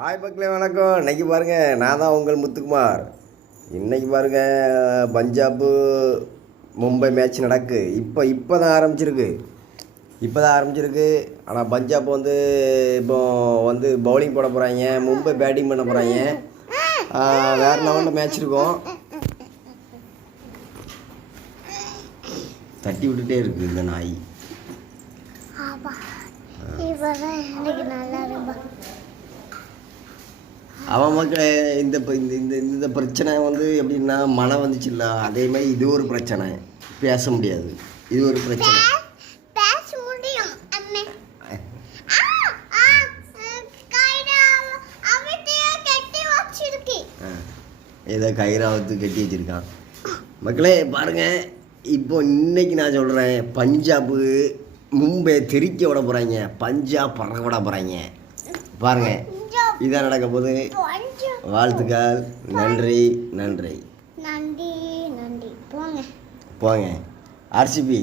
Hi மக்களே, வணக்கம். இன்றைக்கி பாருங்கள், நான் தான் உங்கள் முத்துக்குமார். இன்றைக்கி பாருங்கள், பஞ்சாப் மும்பை மேட்ச் நடக்கு. இப்போ தான் ஆரம்பிச்சிருக்கு. ஆனால் பஞ்சாப் இப்போ பவுலிங் போட போகிறாங்க, மும்பை பேட்டிங் பண்ண போகிறாங்க. வேறு லெவலில் மேட்ச் இருக்கும். தட்டி விட்டுட்டே இருக்குது இந்த நாய். அவன் மக்களே, இந்த பிரச்சனை எப்படின்னா, மழை வந்துச்சுல்ல, அதே மாதிரி இது ஒரு பிரச்சனை. பேச முடியாது, இது ஒரு பிரச்சனை. ஏதோ கயிறாவது கட்டி வச்சிருக்கான். மக்களே பாருங்க, இப்போ இன்னைக்கு நான் சொல்கிறேன், பஞ்சாபு மும்பை தெறிக்க விட போகிறாங்க, பஞ்சாப் பறக்க விட போகிறாங்க. பாருங்க, இதான் நடக்க போகுது. வாழ்த்துக்கள். நன்றி. போங்க. ஆர்சிபி.